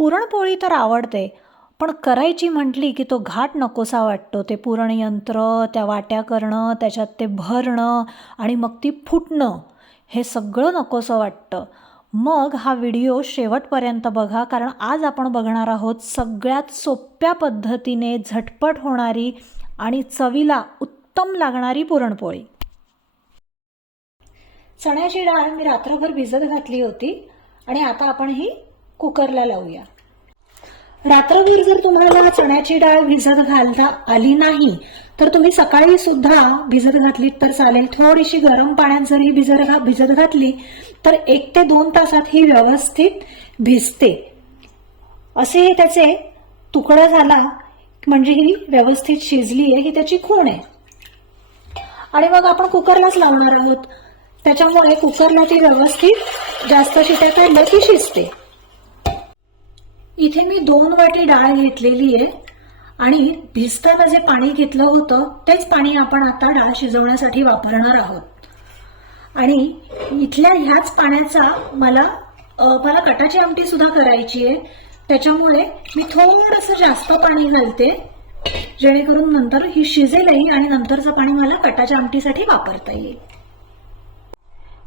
पुरणपोळी तर आवडते पण करायची म्हटली की तो घाट नकोसा वाटतो. ते पुरणयंत्र त्या वाट्या करणं त्याच्यात ते भरणं आणि मग ती फुटणं हे सगळं नकोसं वाटतं. मग हा व्हिडिओ शेवटपर्यंत बघा कारण आज आपण बघणार आहोत सगळ्यात सोप्या पद्धतीने झटपट होणारी आणि चवीला उत्तम लागणारी पुरणपोळी. चण्याची डाळ मी रात्रभर भिजत घातली होती आणि आता आपण ही कुकरला लावूया. रात्रभर जर तुम्हाला चण्याची डाळ भिजत घालता आली नाही तर तुम्ही सकाळी सुद्धा भिजत घातलीत तर चालेल. थोडीशी गरम पाण्यात जरी भिजत भिजत घातली तर एक ते दोन तासात ही व्यवस्थित भिजते. असे हे त्याचे तुकडा झाला म्हणजे ही व्यवस्थित शिजली आहे ही त्याची खूण आहे. आणि मग आपण कुकरलाच लावणार आहोत. त्याच्यामुळे कुकरला ती व्यवस्थित जास्त शिट्या काढल्या की शिजते. दोन वाटी डाळ घेतलेली आहे आणि भिजताना जे पाणी घेतलं होतं तेच पाणी आपण आता डाळ शिजवण्यासाठी वापरणार आहोत. आणि इथल्या ह्याच पाण्याचा मला मला कटाची आमटी सुद्धा करायची आहे. त्याच्यामुळे मी थोडंसं जास्त पाणी घालते जेणेकरून नंतर ही शिजेलही आणि नंतरचं पाणी मला कटाच्या आमटीसाठी वापरता येईल.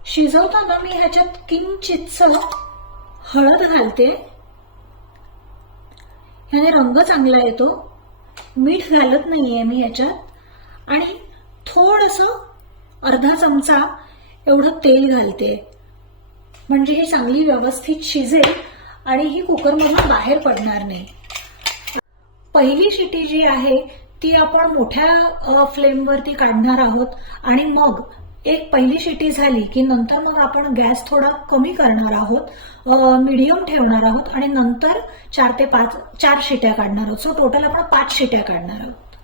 शिजवताना मी ह्याच्यात किंचितच हळद घालते. ह्याने रंग चांगला येतो. मीठ घालत नाहीये मी ह्याच्यात. आणि थोडस अर्धा चमचा एवढं तेल घालते. म्हणजे ही चांगली व्यवस्थित शिजेल आणि ही कुकरमधून बाहेर पडणार नाही. पहिली शिटी जी आहे ती आपण मोठ्या फ्लेमवरती काढणार आहोत आणि मग एक पहिली शिटी झाली की नंतर मग आपण गॅस थोडा कमी करणार आहोत मिडियम ठेवणार आहोत आणि नंतर चार ते पाच चार शिट्या काढणार आहोत. सो टोटल आपण पाच शिट्या काढणार आहोत.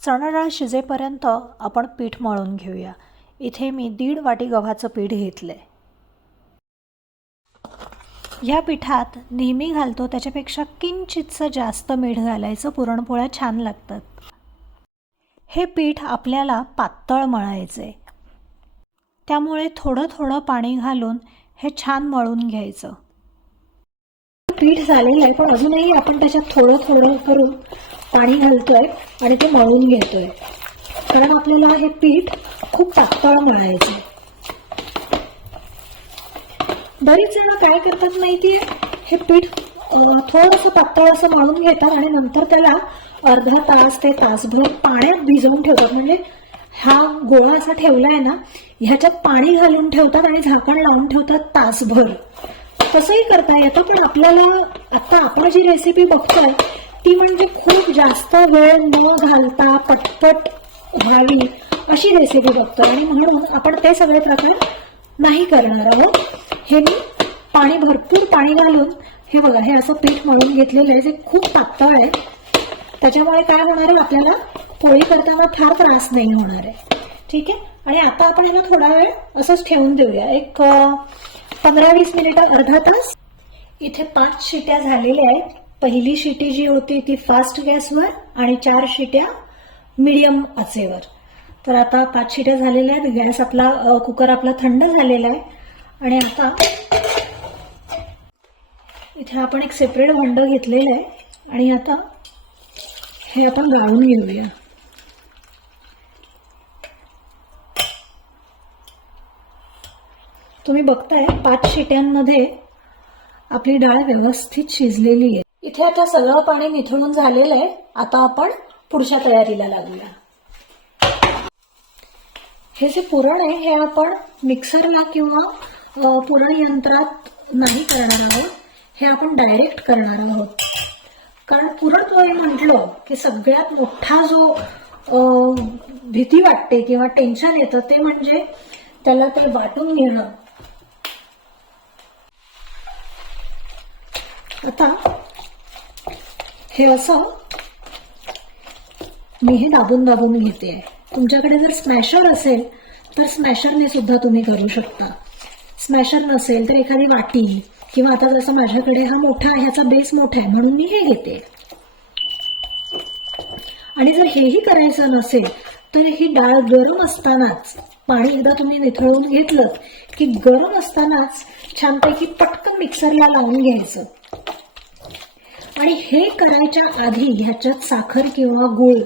चणा डाळ शिजेपर्यंत आपण पीठ मळून घेऊया. इथे मी दीड वाटी गव्हाचं पीठ घेतलंय. ह्या पिठात नेहमी घालतो त्याच्यापेक्षा किंचितचं जास्त मीठ घालायचं पुरणपोळ्या छान लागतात. हे पीठ आपल्याला पातळ मळायचे त्यामुळे थोडं थोडं पाणी घालून हे छान मळून घ्यायचं. पीठ झालेलं आहे पण अजूनही आपण त्याच्यात थोडं थोडं करून पाणी घालतोय आणि ते मळून घेतोय. कारण आपल्याला हे पीठ खूप पातळ मळायचं बरीच जण काय करतात माहितीये? हे पीठ थोडस थोडंसं पातळ असं मळून घेतात आणि नंतर त्याला अर्धा तास ते तासभर पाण्यात भिजवून ठेवतात. म्हणजे हा गोळा असा ठेवलाय ना ह्याच्यात पाणी घालून ठेवतात आणि झाकण लावून ठेवतात तासभर. तसंही करता येतं पण आपल्याला आता आपण जी रेसिपी बघतोय ती म्हणजे खूप जास्त वेळ न घालता पटपट व्हावी अशी रेसिपी बघतोय. आणि म्हणून आपण ते सगळे प्रकार नाही करणार आहोत हे मी पाणी भरपूर पाणी घालून हे बघा हे असं पीठ मळून घेतलेलं आहे. जे खूप पातळ आहे. त्याच्यामुळे काय होणार आहे आपल्याला पोळी करताना फार त्रास नाही होणार आहे. ठीक आहे? आणि आता आपण याला थोडा वेळ असंच ठेवून देऊया. एक पंधरा वीस मिनिटं अर्धा तास. इथे पाच शिट्या झालेल्या आहेत. पहिली शिटी जी होती ती फास्ट गॅसवर आणि चार शिट्या मिडियम आचेवर. तर आता पाच शिट्या झालेल्या आहेत. गॅस आपला कुकर आपला थंड झालेला आहे. आणि आता इथे आपण एक सेपरेट भांड घेतलेलं आहे. आणि आता हे आपण गाळून घेऊया. तुम्ही बघताय पाच शिट्यांमध्ये आपली डाळ व्यवस्थित शिजलेली आहे. इथे आता सगळं पाणी निथळून झालेलं आहे. आता आपण पुढच्या तयारीला लागूया. हे जे पुरण आहे हे आपण मिक्सरला किंवा पुरण यंत्रात नाही करणार आहोत. हे आपण डायरेक्ट करणार आहोत. कारण पुरणपोळी म्हटलं की सगळ्यात मोठा जो भीती वाटते किंवा टेन्शन येतं ते म्हणजे त्याला ते वाटून घेणं. आता हे असं. मी हे दाबून दाबून घेते. तुमच्याकडे जर स्मॅशर असेल तर स्मॅशरने सुद्धा तुम्ही करू शकता. स्मॅशर नसेल तर एखादी वाटी किंवा आता जसं माझ्याकडे हा मोठा ह्याचा बेस मोठा आहे म्हणून मी हे घेते. आणि जर हेही करायचं नसेल तर ही डाळ गरम असतानाच पाणी एकदा तुम्ही निथळून घेतलं की गरम असतानाच छानपैकी पटकन मिक्सरला लावून घ्यायचं. आणि हे करायच्या आधी ह्याच्यात साखर किंवा गुळ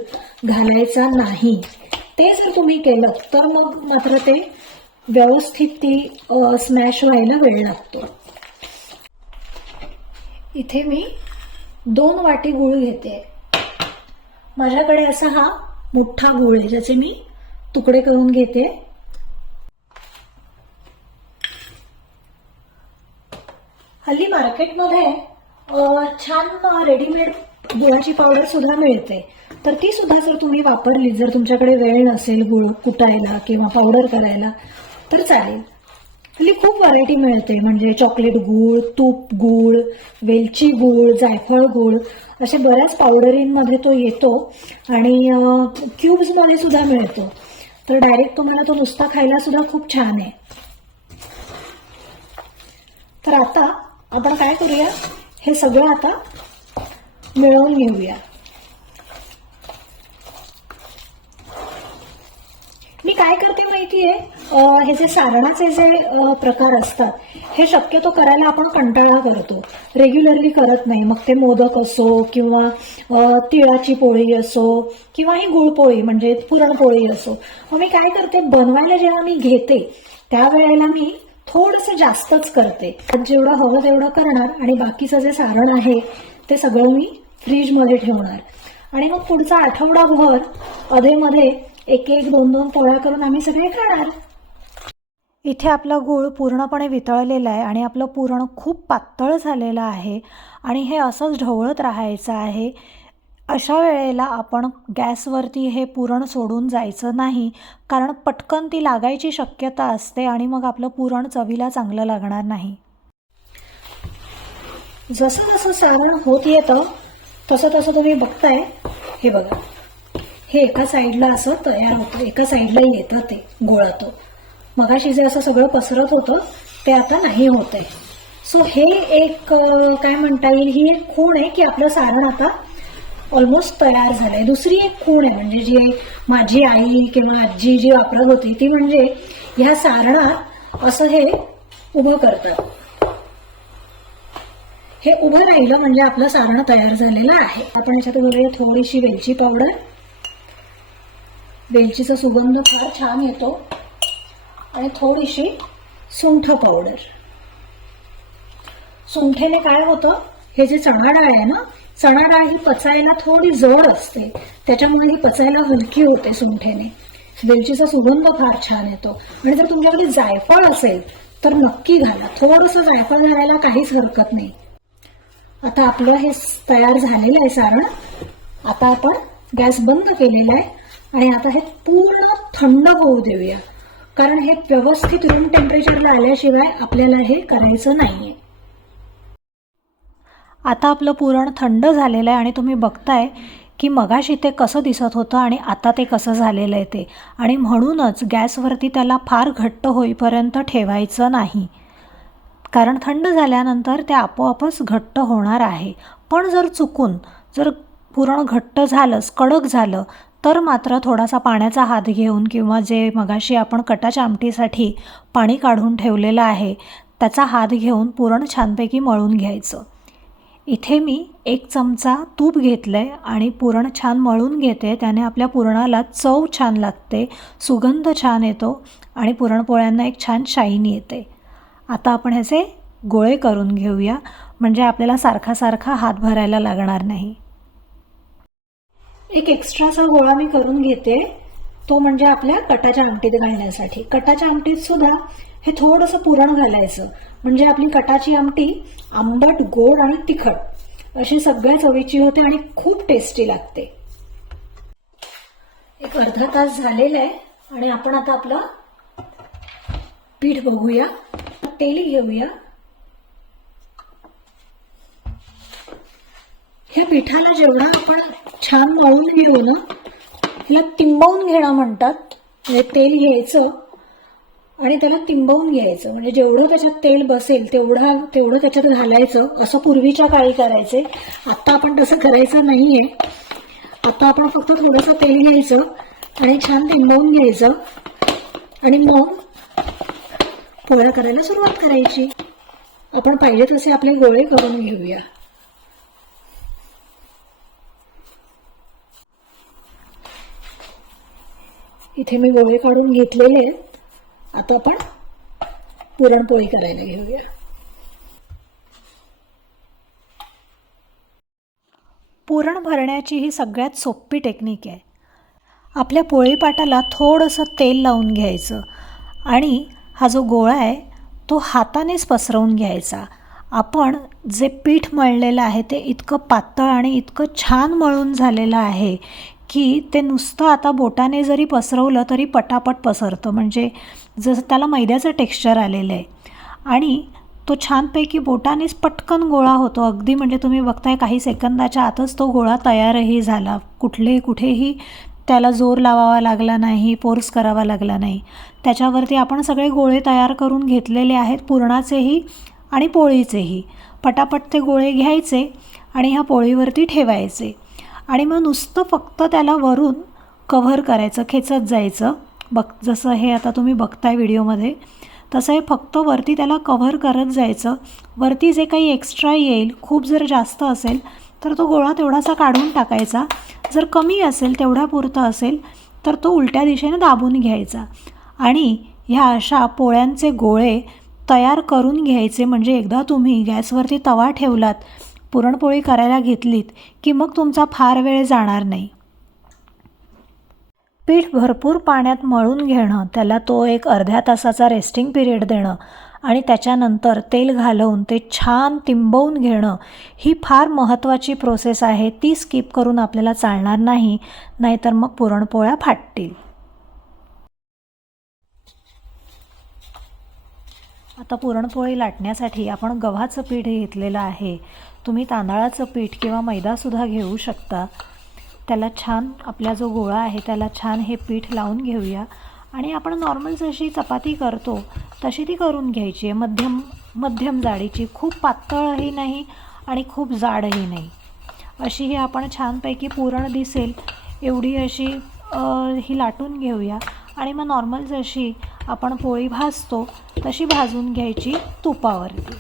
घालायचा नाही. ते जर तुम्ही केलं तर मग मात्र ते व्यवस्थित ती स्मॅश व्हायला वेळ लागतो. इथे मी दोन वाटी गुळ घेते. माझ्याकडे असा हा मोठा गुळ आहे ज्याचे मी तुकडे करून घेते. हल्ली मार्केटमध्ये छान रेडीमेड गुळाची पावडर सुद्धा मिळते. तर ती सुद्धा जर तुम्ही वापरली जर तुमच्याकडे वेळ नसेल गुळ कुटायला किंवा पावडर करायला तर चालेल. हल्ली खूप व्हरायटी मिळते म्हणजे चॉकलेट गूळ तूप गूळ वेलची गूळ जायफळ गूळ अशा बऱ्याच पावडरींमध्ये तो येतो आणि क्यूब्समध्ये सुद्धा मिळतो. तर डायरेक्ट तुम्हाला तो नुसता खायला सुद्धा खूप छान आहे. तर आता आपण काय करूया? हे सगळं आता मिळवून घेऊया. मी काय करते माहितीये हे जे सारणाचे जे प्रकार असतात हे शक्यतो करायला आपण कंटाळा करतो. रेग्युलरली करत नाही. मग ते मोदक असो किंवा तिळाची पोळी असो किंवा ही गुळपोळी म्हणजे पुरणपोळी असो. मग मी काय करते बनवायला जेव्हा मी घेते त्यावेळेला मी थोडंसं जास्तच करते. जेवढं हवं तेवढं करणार आणि बाकीचं जे सारण आहे ते सगळं मी फ्रीजमध्ये ठेवणार. आणि मग पुढचा आठवडाभर अधेमध्ये एक एक दोन दोन पोळ्या करून आम्ही सगळे खाणार. इथे आपला गूळ पूर्णपणे वितळलेला आहे आणि आपलं पुरण खूप पातळ झालेलं आहे आणि हे असंच ढवळत राहायचं आहे. अशा वेळेला आपण गॅसवरती हे पुरण सोडून जायचं नाही कारण पटकन ती लागायची शक्यता असते आणि मग आपलं पुरण चवीला चांगलं लागणार नाही. जसं जसं सारण होत येतं तसं तसं तुम्ही बघताय. हे बघा. हे एका साईडला असं तयार होतं एका साईडला येतं ते गोळातो मगाशी जे असं सगळं पसरत होतं ते आता नाही होत आहे सो हे एक काय म्हणता येईल ही एक खूण आहे की आपलं सारण आता ऑलमोस्ट तयार झालंय. दुसरी एक खूण आहे म्हणजे जी माझी आई किंवा आजी जी वापरत होती ती म्हणजे ह्या सारणात असं हे उभं करतात. हे उभं राहिलं म्हणजे आपलं सारण तयार झालेलं आहे. आपण याच्यात बोलूया थोडीशी वेलची पावडर. वेलचीचा सुगंध फार छान येतो. आणि थोडीशी सुंठ पावडर. सुंठेने काय होतं? हे जे चणा डाळ आहे ना चणा डाळ ही पचायला थोडी जड असते. त्याच्यामुळे ही पचायला हलकी होते सुंठेने. वेलचीचा सुगंध फार छान येतो. आणि जर तुमच्याकडे जायफळ असेल तर नक्की घाला. थोडंसं जायफळ घालायला काहीच हरकत नाही. आता आपलं हे तयार झालेलं आहे सारण. आता आपण गॅस बंद केलेला आहे आणि आता हे पूर्ण थंड होऊ देऊया. कारण हे व्यवस्थित रूम टेम्परेचरला आल्याशिवाय आपल्याला हे करायचं नाहीये. आता आपलं पुरण थंड झालेलं आहे आणि तुम्ही बघताय की मगाशी ते कसं दिसत होतं आणि आता ते कसं झालेलं आहे ते. आणि म्हणूनच गॅसवरती त्याला फार घट्ट होईपर्यंत ठेवायचं नाही. कारण थंड झाल्यानंतर ते आपोआपच घट्ट होणार आहे. पण जर चुकून जर पुरण घट्ट झालंच कडक झालं तर मात्र थोडासा पाण्याचा हात घेऊन किंवा जे मगाशी आपण कटाच्या आमटीसाठी पाणी काढून ठेवलेलं आहे त्याचा हात घेऊन पुरण छानपैकी मळून घ्यायचं. इथे मी एक चमचा तूप घेतलं आहे आणि पुरण छान मळून घेते. त्याने आपल्या पुरणाला चव छान लागते सुगंध छान येतो आणि पुरणपोळ्यांना एक छान शाईन येते. आता आपण ह्याचे गोळे करून घेऊया. म्हणजे आपल्याला सारखा सारखा हात भरायला लागणार नाही. एक एक्स्ट्राचा गोळा मी करून घेते. तो म्हणजे आपल्या कटाच्या आमटीत घालण्यासाठी. कटाच्या आमटीत सुद्धा हे थोडंसं पुरण घालायचं. म्हणजे आपली कटाची आमटी आंबट गोड आणि तिखट. अशी सगळ्या चवीची होते आणि खूप टेस्टी लागते. एक अर्धा तास झालेला आहे आणि आपण आता आपलं पीठ बघूया. तेल घेऊया. ह्या पिठाला जेवढा आपण छान मळून घेऊ ना ह्याला तिंबवून घेणं म्हणतात. म्हणजे तेल घ्यायचं आणि त्याला तिंबवून घ्यायचं. म्हणजे जेवढं त्याच्यात तेल बसेल तेवढा तेवढं त्याच्यात घालायचं. असं पूर्वीच्या काळी करायचे. आत्ता आपण तसं करायचं नाहीये. आता आपण फक्त थोडंसं तेल घ्यायचं आणि छान तिंबवून घ्यायचं. आणि मग पोळ्या करायला सुरुवात करायची. आपण पाहिजे तसे आपले गोळे करून घेऊया. इथे मी गोळे काढून घेतलेले आहेत. आता आपण पुरणपोळी करायला घेऊया. पुरण भरण्याची ही सगळ्यात सोपी टेक्निक आहे. आपल्या पोळीपाटाला थोडंसं तेल लावून घ्यायचं आणि हा जो गोळा आहे तो हातानेच पसरवून घ्यायचा. आपण जे पीठ मळलेलं आहे ते इतकं पातळ आणि इतकं छान मळून झालेलं आहे की ते नुसतं आता बोटाने जरी पसरवलं तरी पटापट पसरतं. म्हणजे जसं त्याला मैद्याचं टेक्स्चर आलेलं आहे. आणि तो छानपैकी बोटानेच पटकन गोळा होतो. अगदी म्हणजे तुम्ही बघताय काही सेकंदाच्या आतच तो गोळा तयारही झाला. कुठले कुठेही त्याला जोर लावावा लागला नाही फोर्स करावा लागला नाही. त्याच्यावरती आपण सगळे गोळे तयार करून घेतलेले आहेत पुरणाचेही आणि पोळीचेही. पटापट ते गोळे घ्यायचे आणि ह्या पोळीवरती ठेवायचे. आणि मग नुसतं फक्त त्याला वरून कव्हर करायचं खेचत जायचं. बघ जसं हे आता तुम्ही बघताय व्हिडिओमध्ये तसं हे फक्त वरती त्याला कव्हर करत जायचं. वरती जे काही एक्स्ट्रा येईल खूप जर जास्त असेल तर तो गोळा तेवढासा काढून टाकायचा. जर कमी असेल तेवढा पुरता असेल तर तो उलट्या दिशेने दाबून घ्यायचा. आणि ह्या अशा पोळ्यांचे गोळे तयार करून घ्यायचे. म्हणजे एकदा तुम्ही गॅसवरती तवा ठेवलात पुरणपोळी करायला घेतलीत की मग तुमचा फार वेळ जाणार नाही. पीठ भरपूर पाण्यात मळून घेणं त्याला तो एक अर्ध्या तासाचा रेस्टिंग पिरियड देणं आणि त्याच्यानंतर तेल घालवून ते छान तिंबवून घेणं ही फार महत्त्वाची प्रोसेस आहे ती स्किप करून आपल्याला चालणार नाही नाहीतर मग पुरणपोळ्या फाटतील. आता पुरणपोळी लाटण्यासाठी आपण गव्हाचं पीठ घेतलेलं आहे. तुम्ही तांदळाचं पीठ किंवा मैदासुद्धा घेऊ शकता. त्याला छान आपला जो गोळा आहे त्याला छान हे पीठ लावून घेऊया. आणि आपण नॉर्मल जशी चपाती करतो तशी ती करून घ्यायची आहे. मध्यम मध्यम जाडीची. खूप पातळही नाही आणि खूप जाडही नाही. अशी ही आपण छानपैकी पुरण दिसेल. एवढी अशी ही लाटून घेऊया. आणि मग नॉर्मल जशी आपण पोळी भाजतो तशी भाजून घ्यायची तुपावरती.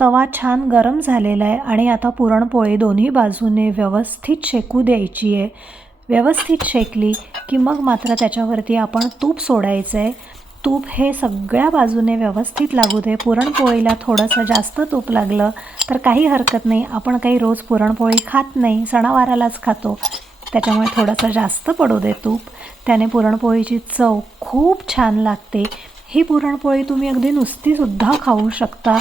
तवा छान गरम झालेला आहे आणि आता पुरणपोळी दोन्ही बाजूने व्यवस्थित शेकू द्यायची आहे. व्यवस्थित शेकली की मग मात्र त्याच्यावरती आपण तूप सोडायचं आहे. तूप हे सगळ्या बाजूने व्यवस्थित लागू दे. पुरणपोळीला थोडंसं जास्त तूप लागलं तर काही हरकत नाही. आपण काही रोज पुरणपोळी खात नाही सणावारालाच खातो. त्याच्यामुळे थोडंसं जास्त पडू दे तूप. त्याने पुरणपोळीची चव खूप छान लागते. ही पुरणपोळी तुम्ही अगदी नुसतीसुद्धा खाऊ शकता.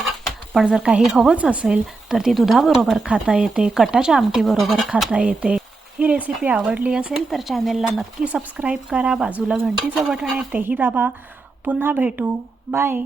पण जर काही हवंच असेल तर ती दुधाबरोबर खाता येते कटाच्या आमटीबरोबर खाता येते. ही रेसिपी आवडली असेल तर चॅनेलला नक्की सबस्क्राईब करा. बाजूला घंटीचं बटण आहे तेही दाबा. पुन्हा भेटू. बाय